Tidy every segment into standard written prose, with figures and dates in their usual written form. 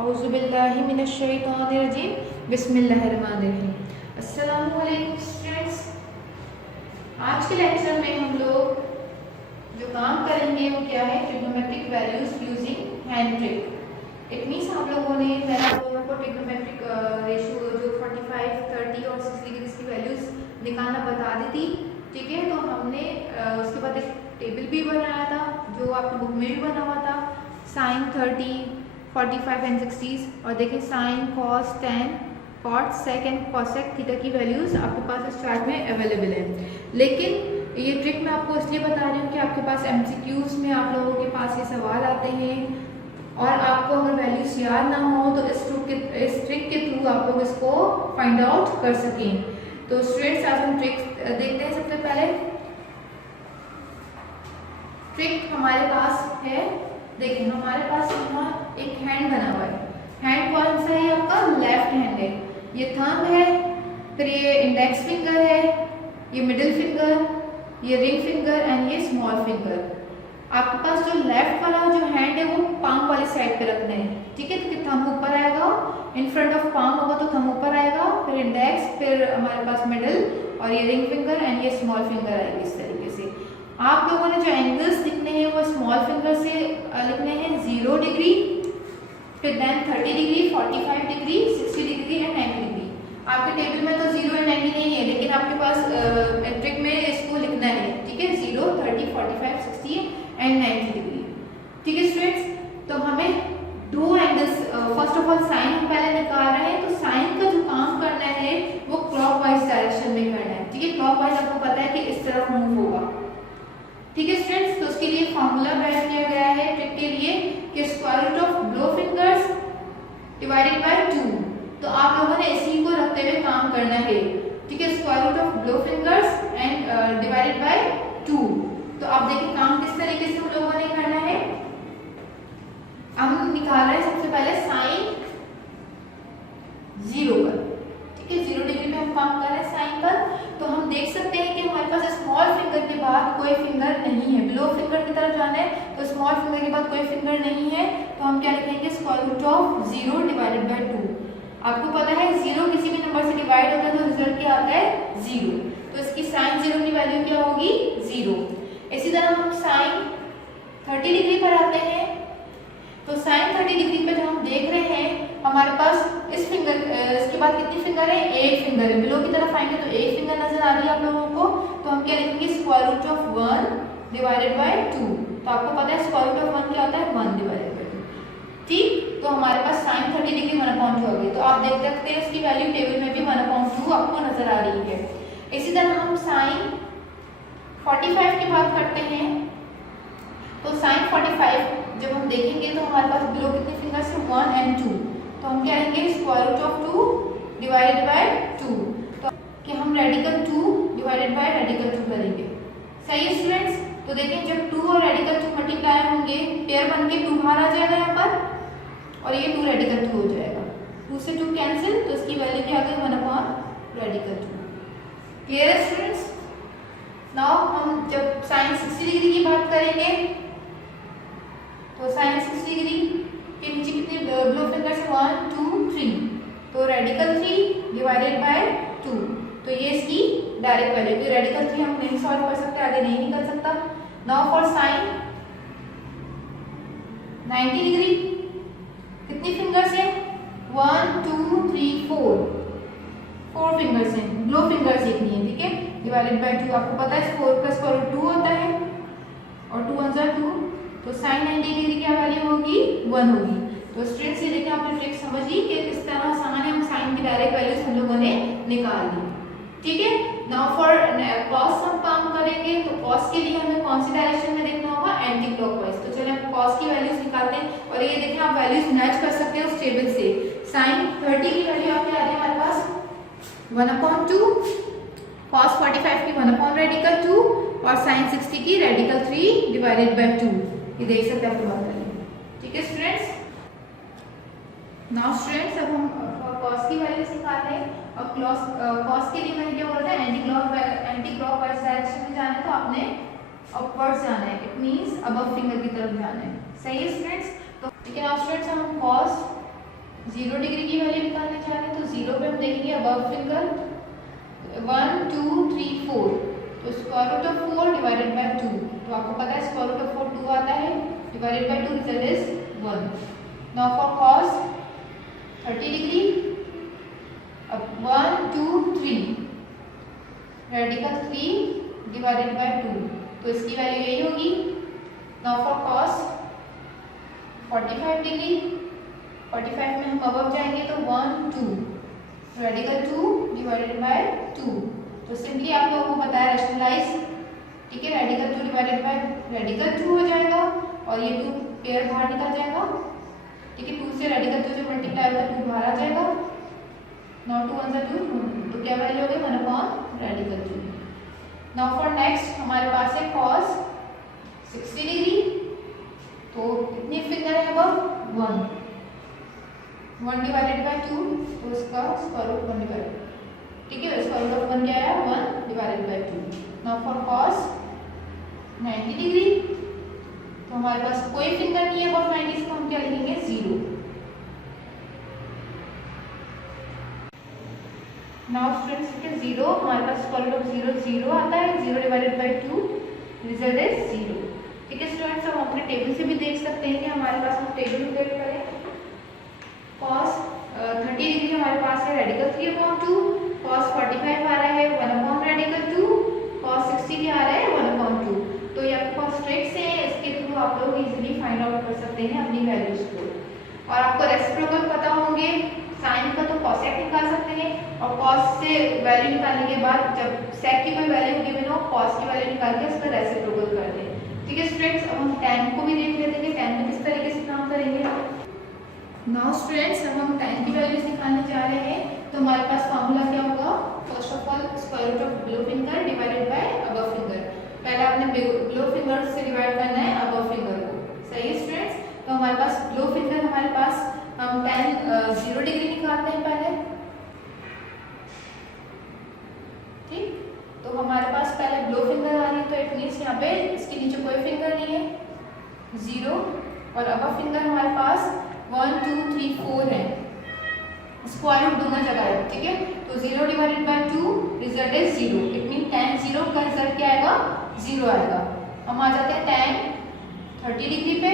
औज़ुबिल्लाहि मिनश्शैतानिर्रजीम बिस्मिल्लाहिर्रहमानिर्रहीम। अस्सलामु अलैकुम स्टूडेंट्स। आज के लेक्चर में हम लोग जो काम करेंगे वो क्या है, trigonometric values using hand trick. It means हम लोगों ने मैंने आप लोगों को ट्रिग्नोमेट्रिक रेशियो जो 45, 30 और 60 डिग्री की वैल्यूज निकालना बता दी थी। ठीक है, तो हमने उसके बाद एक टेबल भी बनाया था जो आपकी बुक में भी बना हुआ था, साइन 30, 45 एंड 60। और देखिए sine, cos, tan, cot, sec and cosec theta की वैल्यूज आपके पास इस चार्ट में अवेलेबल है। लेकिन ये ट्रिक मैं आपको इसलिए बता रही हूँ कि आपके पास एमसीक्यूज में आप लोगों के पास ये सवाल आते हैं और आपको अगर वैल्यूज याद ना हो तो इस ट्रिक के थ्रू आप लोग इसको फाइंड आउट कर सकें। तो स्टूडेंट्स आज हम ट्रिक देखते हैं। सबसे पहले ट्रिक हमारे पास है, देखिए हमारे पास यहाँ एक हैंड बना हुआ है। हैंड कौन सा है? आपका लेफ्ट हैंड है। ये थंब है, फिर ये इंडेक्स फिंगर है, ये मिडिल फिंगर, ये रिंग फिंगर एंड ये स्मॉल फिंगर। आपके पास जो लेफ्ट वाला जो हैंड है वो पाम वाली साइड पे रखना है। ठीक है, तो थंब ऊपर आएगा, इन फ्रंट ऑफ पाम होगा तो थंब ऊपर आएगा, फिर इंडेक्स, फिर हमारे पास मिडिल और ये रिंग फिंगर एंड ये स्मॉल फिंगर आएगी इस तरीके से। आप लोगों ने जो एंगल्स लिखने हैं वो स्मॉल फिंगर से लिखने हैं 0 डिग्री, फिर then 30 degree, 45 degree, 60 degree and 90 degree. आपके टेबल में तो 0 एंड 90 नहीं है, लेकिन आपके पास ट्रिक में इसको लिखना है। ठीक है, 0, 30, 45, 60 एंड 90 डिग्री। ठीक है स्टूडेंट्स, तो हमें दो angles, first of all sine हम पहले निकाल रहे हैं। तो साइन का जो काम करना है वो क्लॉकवाइज डायरेक्शन में करना है। ठीक है, क्लॉकवाइज आपको पता है कि इस तरफ मूव होगा। ठीक है स्टूडेंट्स, तो उसके लिए फॉर्मूला राइट किया गया है ट्रिक के लिए कि square root of below fingers divided by 2। तो आप लोगों ने इसी को रखते हुए काम करना है। ठीक है, square root of below fingers and divided by 2। तो आप देखिए काम किस तरीके से हम लोगों ने करना है। हम निकाल रहे हैं सबसे पहले साइन 0 पर। ठीक है, 0 डिग्री में हम काम कर रहे हैं साइन पर। तो हम देख सकते हैं कि हमारे पास स्मॉल फिंगर के बाद कोई फिंगर नहीं है। बिलो फिंगर की तरफ जाना है तो स्मॉल फिंगर के बाद कोई फिंगर नहीं है, तो हम क्या लिखेंगे, square root of 0 divided by 2। आपको पता है 0 किसी भी नंबर से डिवाइड होता है तो रिजल्ट क्या आता है, 0। तो इसकी साइन 0 की वैल्यू क्या होगी, 0। इसी तरह हम साइन 30 डिग्री पर आते हैं। तो साइन 30 डिग्री पे जो हम देख रहे हैं हमारे पास इस फिंगर, इसके बाद कितनी फिंगर है, एक फिंगर है। बिलो की तरफ आएंगे तो एक फिंगर नजर आ रही है आप लोगों को। तो हम क्या लिखेंगे, square root of 1 divided by 2। तो आपको पता है स्क्वायर रूट ऑफ 1 क्या होता है, 1 डिवाइडेड बाय 2। ठीक, तो हमारे पास साइन 30 डिग्री 1/2 हो गई। तो आप देख सकते हैं इसकी वैल्यू टेबल में भी 1/2 आपको नजर आ रही है। इसी तरह हम साइन 45 की बात करते हैं। तो साइन 45 जब हम देखेंगे तो हमारे पास बिलो कितने फिंगर्स हैं, 1 एंड 2। तो हम क्या लेंगे, square root of 2 divided by 2। तो कि हम रेडिकल 2 डिवाइडेड बाय रेडिकल 2 करेंगे। सही है स्टूडेंट्स, तो देखें जब 2 और रेडिकल 2 मल्टीप्लाई होंगे, पेयर बन के 2 बाहर आ जाएगा यहाँ पर और ये 2 रेडिकल 2 हो जाएगा। 2 से 2 कैंसिल, तो इसकी वैल्यू क्या आ गई, 1/2 रेडिकल 2। क्लियर है स्टूडेंट्स। नाउ हम जब साइन 60 डिग्री की बात करेंगे तो साइन 60 डिग्री के नीचे कितने बिलो फिंगर्स हैं, 1, 2, 3। तो रेडिकल 3 डिवाइडेड बाय 2। तो ये इसकी डायरेक्ट वैल्यू, तो रेडिकल 3 हम नहीं सॉल्व कर सकते, आगे नहीं निकल सकता। नाउ फॉर साइन 90 डिग्री कितनी फिंगर्स हैं, 1, 2, 3, 4 फिंगर्स हैं। बिलो फिंगर्स एक नहीं है। ठीक है, डिवाइडेड बाय 2। आपको पता है 4 का स्क्वायर रूट 2 होता है और 2 1 जा 2। तो साइन 90 डिग्री की वैल्यू होगी 1 होगी। तो स्टूडेंट्स ये देखिए आपने ट्रिक समझ ली कि किस तरह आसान है, हम साइन की डायरेक्ट वैल्यूज हम लोगों ने निकाल ली। ठीक है, नाउ फॉर कॉस हम काम करेंगे। तो कॉस के लिए हमें कौन सी डायरेक्शन में देखना होगा, एंटी क्लॉकवाइज। तो चलिए हम कॉस की वैल्यूज निकालते हैं और ये देखिए आप वैल्यूज मैच कर सकते हैं उस टेबल से। साइन 30 की वैल्यू आपके आ रही है हमारे पास 1/2, कॉस 45 की 1 रेडिकल 2 और साइन 60 की रेडिकल 3 डिवाइडेड बाय 2। ये देख सकते हैं आपको बात करेंगे। ठीक है स्टूडेंट्स, नाउ स्टूडेंट्स अब हम कॉस की वैल्यूज निकालते हैं। और कॉस के लिए मैंने क्या बोला था, एंटी क्लॉकवाइज डायरेक्शन में जाना है तो आपने अपवर्ड्स जाना है, इट मींस अबव फिंगर की तरफ जाना है। सही है स्टूडेंट्स। तो लेकिन अब स्टूडेंट्स हम कॉस 0 डिग्री की वैल्यू निकालने जा रहे हैं, तो 0 पे हम देखेंगे अबव फिंगर 1 2 3 4, तो square root of 4 divided by 2, तो आपको पता है स्क्वायर रूट ऑफ 4 2 आता है, divided by 2 result is 1। Now for cos 30 degree, अब 1 2 3 रेडिकल 3 डिवाइडेड बाय 2, तो इसकी वैल्यू यही होगी। नाउ फॉर cos 45 डिग्री, 45 में हम अबव जाएंगे तो 1 2 रेडिकल 2 डिवाइडेड बाय 2, तो सिंपली आप लोगों को बताया रैशनलाइज, ठीक है, रेडिकल 2 डिवाइडेड बाय रेडिकल 2 हो जाएगा और ये 2 पेयर बाहर निकल जाएगा, ठीक है, 2 से रेडिकल 2 से मल्टीप्लाई होकर 2 बाहर आ जाएगा, नाउ 2 1 2, तो क्या वैल्यू हो गई 1 upon radical 2। Now for next हमारे पास है cos 60 डिग्री, तो कितने फिंगर है अब 1 डिवाइडेड बाय 2, तो इसका स्क्वायर रूट 1 डिवाइडेड, ठीक है, स्क्वायर रूट ऑफ 1 क्या आया 1 divided by 2। Now for cos 90 degree, तो हमारे पास कोई फिंगर नहीं है और 90 को हम क्या लिखेंगे 0। नाउ स्टूडेंट्स ठीक है 0, हमारे पास स्क्वायर रूट ऑफ 0 0 आता है, 0 डिवाइडेड बाय 2 रिजल्ट इज 0, ठीक है स्टूडेंट्स। हम अपने टेबल से भी देख सकते हैं कि हमारे पास हम टेबल में करें cos 30 डिग्री हमारे पास है रेडिकल 3/2, cos 45 आ रहा है 1 रेडिकल 2, cos 60 क्या आ रहा है 1/2, तो ये आपके पास ट्रिक्स है, इसके थ्रू आप लोग इजीली फाइंड आउट कर सकते हैं अपनी वैल्यूज को। और आपको रेसिप्रोकल पता होंगे, साइन का तो कॉसेक निकाल सकते हैं, और कॉस से वैल्यू निकालने के बाद जब सेक की कोई वैल्यू गिवन हो कॉस की वैल्यू निकाल के उसका रेसिप्रोकल करते हैं, ठीक है स्टूडेंट्स। अब हम tan को भी देख लेते हैं कि tan में किस तरीके से काम करेंगे। नाउ स्टूडेंट्स अब हम tan की वैल्यूज निकालने जा रहे हैं, तो हमारे पास फार्मूला क्या होगा, first of all square root of below finger divided by above finger, पहले आपने बिलो फिंगर से डिवाइड करना है अबव फिंगर को, सही है स्टूडेंट्स। तो हमारे पास बिलो फिंगर हमारे पास हम tan 0 डिग्री निकालते हैं पहले, ठीक, तो हमारे पास पहले बिलो फिंगर आ रही है, तो इट मींस यहाँ पे इसके नीचे कोई फिंगर नहीं है 0, और अबव फिंगर हमारे पास 1 2 3 4 है, स्क्वायर रूट दोनों जगह है, ठीक है, तो 0 divided by 2 result is 0, it mean tan 0 का रिजल्ट क्या आएगा 0 आएगा। हम आ जाते हैं tan 30 डिग्री पे,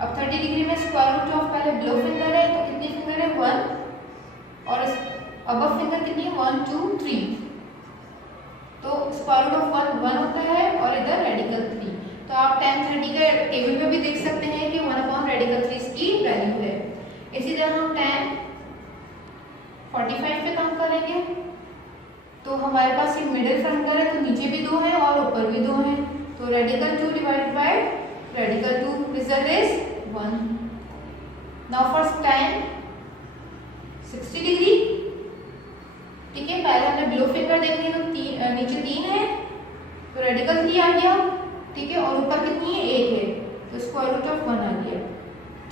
अब 30 डिग्री में स्क्वायर रूट ऑफ पहले बिलो फिंगर है, तो कितनी फिंगर है 1, और अबव फिंगर कितनी है 1 2 3, तो स्क्वायर रूट ऑफ 1 होता है और इधर रेडिकल 3, तो आप tan 30 के टेबल पे भी देख सकते हैं कि 1 रेडिकल 3 की वैल्यू है। इसी तरह हम tan 45 पे काम करेंगे, तो हमारे पास ये मिडिल फिंगर है, तो नीचे भी 2 है और ऊपर भी 2 है, तो radical 2 divided bye radical 2 result is 1। Now for tan 60 degree, ठीक है, पहले हमने बिलो फिंगर देख ली, तो नीचे 3 है, तो रेडिकल 3 आ गया, ठीक है, और ऊपर कितनी है 1 है, तो स्क्वायर रूट ऑफ 1 आ गया,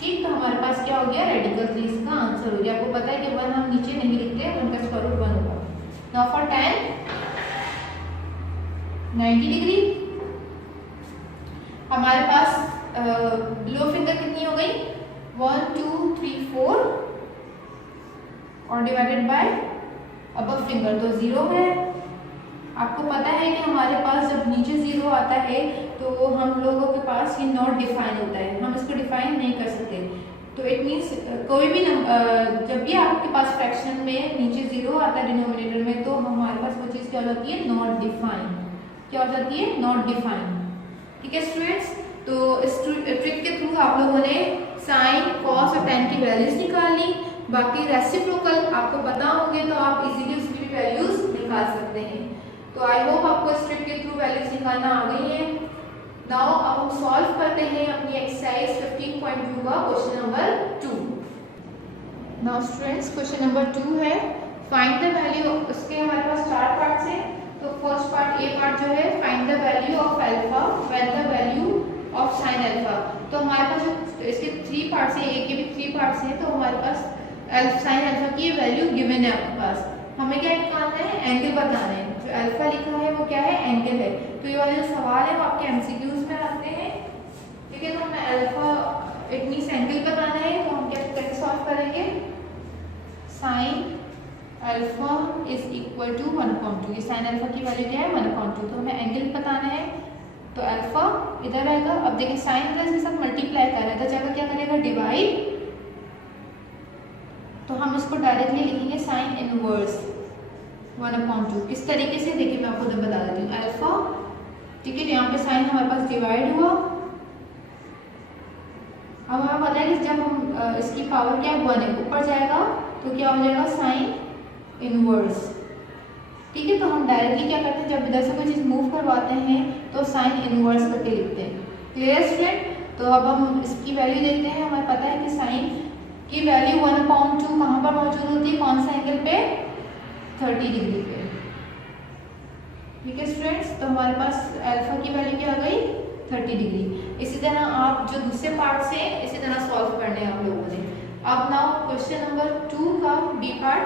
ठीक, तो हमारे पास क्या हो गया रेडिकल 3 इसका आंसर हो गया। आपको पता है कि 1 हम नीचे नहीं लिखते, 1 का स्क्वायर रूट 1 होगा। नाउ फॉर tan 90 डिग्री, हमारे पास बिलो फिंगर कितनी हो गई 1 2 3 4 और डिवाइडेड बाय अबव फिंगर, तो 0 है। आपको पता है कि हमारे पास जब नीचे 0 आता है तो हम लोगों के पास ये नॉट डिफाइन होता है, हम इसको डिफाइन नहीं कर सकते, तो इट मीन्स कोई भी जब भी आपके पास फ्रैक्शन में नीचे 0 आता है डिनोमिनेटर में, तो हमारे पास वो चीज़ क्या हो जाती है नॉट डिफाइन, क्या हो जाती है नॉट डिफाइन, ठीक है स्टूडेंट्स। तो इस ट्रिक के थ्रू आप लोगों ने साइन कॉस और tan की वैल्यूज निकाल ली, बाकी रेसिप्रोकल आपको पता होंगे तो आप इजीली उसकी भी वैल्यूज निकाल सकते हैं। तो आई होप आपको इस ट्रिक के थ्रू वैल्यूज निकालना आ गई है। नाउ अब हम सॉल्व करते हैं अपनी एक्सरसाइज 15.2 का question number 2। Now students question number 2 है फाइंड द वैल्यू, उसके हमारे पास 4 पार्ट्स हैं। तो फर्स्ट पार्ट ए पार्ट जो है find the value of alpha when the value of sine alpha. तो हमारे पास जो इसके 3 पार्ट्स हैं, ए के भी 3 पार्ट्स हैं, तो हमारे पास साइन अल्फा की वैल्यू गिवन है आपके पास, हमें क्या निकालना है एंगल बताना है, जो अल्फा लिखा है वो क्या है एंगल है। तो ये वाले जो सवाल है वो आपके एमसीक्यूज में आते हैं, ठीक है, तो हमें अल्फा इट मींस एंगल बताना है, तो हम क्या कैसे सॉल्व करेंगे, sine alpha is equal to 1/2। ये साइन अल्फा की वैल्यू क्या है 1/2। तो हमें एंगल बताना है, तो अल्फा इधर आएगा। अब देखिए साइन प्लस के साथ मल्टीप्लाई कर रहा है, तो जगह क्या करेगा डिवाइड, तो हम इसको डायरेक्टली लिखेंगे साइन इनवर्स 1/2। किस तरीके से देखिए मैं आपको बता देती हूँ। अल्फा, ठीक है, यहाँ पे साइन हमारे पास डिवाइड हुआ। अब हमें पता है कि जब हम इसकी पावर क्या 1 है, ऊपर जाएगा तो क्या हो जाएगा साइन इनवर्स। ठीक है, तो हम डायरेक्टली क्या करते हैं, जब इधर से कोई चीज़ मूव करवाते हैं तो साइन इनवर्स करके लिखते हैं। Clear student? तो अब हम इसकी वैल्यू देखते हैं। हमें पता है कि साइन की वैल्यू 1/2 कहाँ पर मौजूद होती है, कौन सा एंगल पे, 30 डिग्री पे। ठीक है स्टूडेंट्स, तो हमारे पास अल्फा की वैल्यू क्या आ गई 30 डिग्री। इसी तरह आप जो दूसरे पार्ट से इसी तरह सॉल्व करने हैं आप लोगों ने। अब नाउ क्वेश्चन नंबर 2 का बी पार्ट।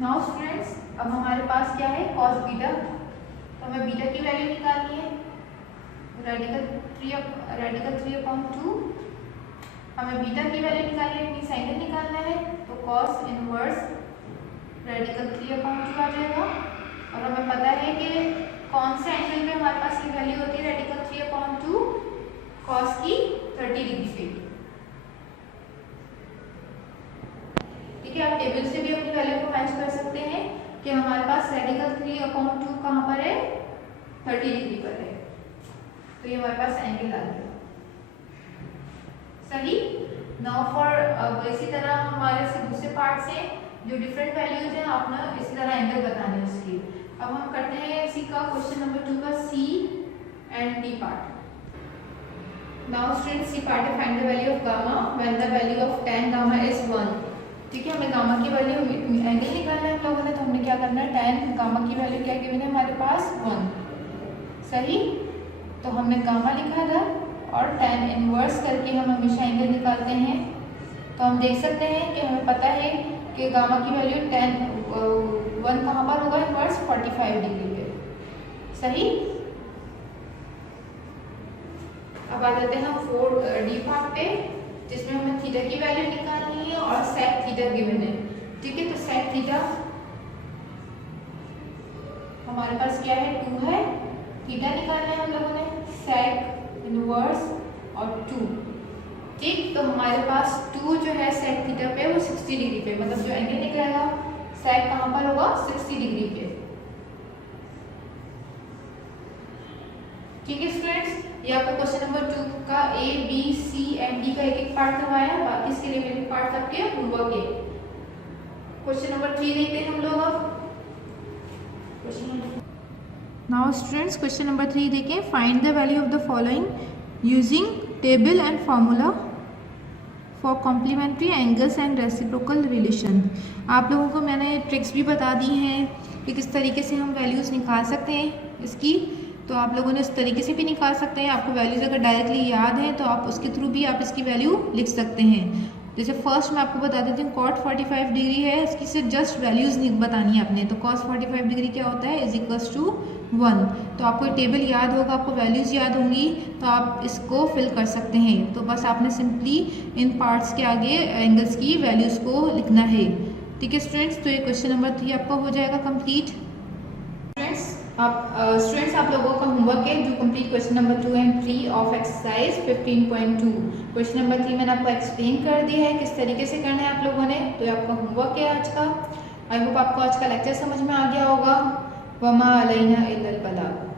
नाउ स्टूडेंट्स, अब हमारे पास क्या है cos बीटा, तो हमें बीटा की वैल्यू निकालनी है। रेडिकल 3/2 हमें बीटा की वैल्यू निकालनी है, मीन्स एंगल निकालना है। तो cos इनवर्स रेडिकल 3/2 आ जाएगा। और हमें पता है कि कौन से एंगल पे हमारे पास ये वैल्यू होती है रेडिकल 3/2, cos की 30 डिग्री पे। ठीक है, आप टेबल से भी अपनी वैल्यू को मैच कर सकते हैं कि हमारे पास रेडिकल 3/2 कहाँ पर है 30 डिग्री पर है। तो ये हमारे पास एंगल आ गया। सही। नाउ फॉर इसी तरह हमारे से दूसरे पार्ट से जो डिफरेंट वैल्यूज हैं आप ना इसी तरह एंगल बताने हैं उसकी। अब हम करते हैं इसी का क्वेश्चन नंबर 2 का C and D part. Now student C part है find the value of gamma when the value of tan gamma is 1। ठीक है, हमें गामा की वैल्यू एंगल निकालना है हम लोगों ने, तो हमने क्या करना है tan गामा की वैल्यू क्या गिवन है हमारे पास 1। सही, तो हमने गामा लिखा था और tan इनवर्स करके हम हमेशा एंगल निकालते हैं। तो हम देख सकते हैं कि हमें पता है कि गामा की वैल्यू tan 1 कहाँ पर होगा इनवर्स 45 डिग्री पे। सही। अब आ जाते हैं हम 4D पार्ट पे, जिसमें हमें थीटा की वैल्यू निकालनी है और sec थीटा गिवन है। ठीक है, तो sec थीटा हमारे पास क्या है 2 है, थीटा निकालना है हम लोगों ने sec इनवर्स और 2। ठीक, तो हमारे पास 2 जो है sec थीटा पे वो 60 डिग्री पे, मतलब जो एंगल निकलेगा sec कहाँ पर होगा 60 डिग्री पे। ठीक है स्टूडेंट्स, ये आपका क्वेश्चन नंबर 2 का A, B, C and D का एक एक पार्ट करवाया, बाकी इसके लिए मेरे पार्ट आपके होमवर्क है। क्वेश्चन नंबर 3 देखते हैं हम लोग अब। नाउ स्टूडेंट्स क्वेश्चन नंबर 3 देखें। Find the value of the following using table and formula for complementary angles and reciprocal relation. आप लोगों को मैंने ट्रिक्स भी बता दी हैं कि किस तरीके से हम वैल्यूज़ निकाल सकते हैं इसकी, तो आप लोगों ने उस तरीके से भी निकाल सकते हैं। आपको वैल्यूज़ अगर डायरेक्टली याद है तो आप उसके थ्रू भी आप इसकी वैल्यू लिख सकते हैं। जैसे फर्स्ट मैं आपको बता देती हूँ cot 45 डिग्री है, इसकी सिर्फ जस्ट वैल्यूज़ बतानी है आपने। तो cos 45 डिग्री क्या होता है इज इक्वल्स टू 1। तो आपको टेबल याद होगा, आपको वैल्यूज़ याद होंगी, तो आप इसको फिल कर सकते हैं। तो बस आपने सिंपली इन पार्ट्स के आगे एंगल्स की वैल्यूज़ को लिखना है। ठीक है स्टूडेंट्स, तो ये क्वेश्चन नंबर 3 आपका हो जाएगा कंप्लीट। स्टूडेंट्स आप लोगों का होमवर्क है जो complete question number 2 and 3 of exercise 15.2। Question number 3 मैंने आपको एक्सप्लेन कर दिया है किस तरीके से करना है आप लोगों ने, तो ये आपका होमवर्क है आज का। आई होप आपको आज का लेक्चर समझ में आ गया होगा। वमा अलैना इल्लल बलाग।